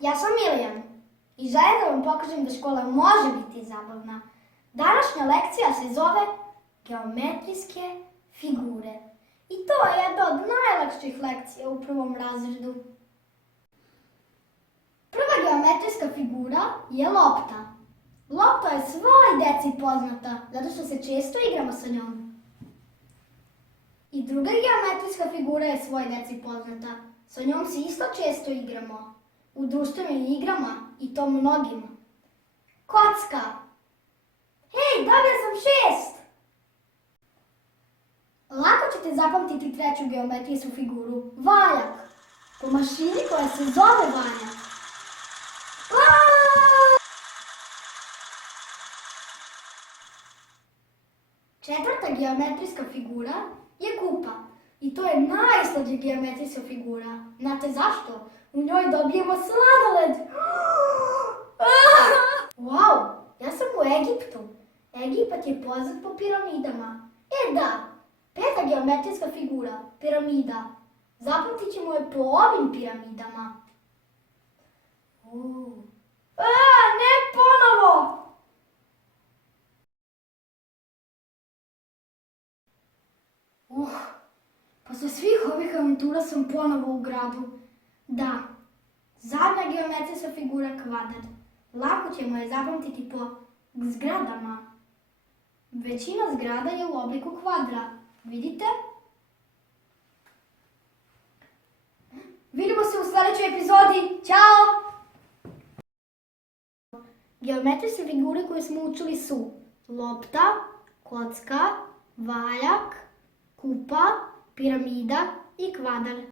ja sam Milijan i želim da vam pokažem da škola može biti zabavna. Današnja lekcija se zove geometrijske figure. I to je jedna od najlakših lekcija u prvom razredu. Prva geometrijska figura je lopta. Lopta je svoj deci poznata, zato što se često igramo sa njom. I druga geometrijska figura je svoj deci poznata. Sa njom se isto često igramo. U društvenim igrama i to mnogima. Kocka. Hej, dobio sam 6! Lako ćete zapamtiti treću geometrijsku figuru. Valjak. Po mašini koja se zove valjak. Četvrta geometrijska figura je kupa. I to je najslađa geometrijska figura. Znate zašto? U njoj dobijemo sladoled. Wow, ja sam u Egiptu. Egipat je poznat po piramidama. Da, peta geometrijska figura, piramida. Zapamtit ćemo je po ovim piramidama. Ne ponovo! Posle svih ovih avantura sam ponovo u gradu. Da, zadnja geometrijska figura kvadrat. Lako ćemo je zapamtiti po zgradama. Većina zgrada je u obliku kvadra. Vidite? Vidimo se u sljedećoj epizodi. Ćao! Geometrijske figure koje smo učili su lopta, kocka, valjak, kupa, piramida i kvadar.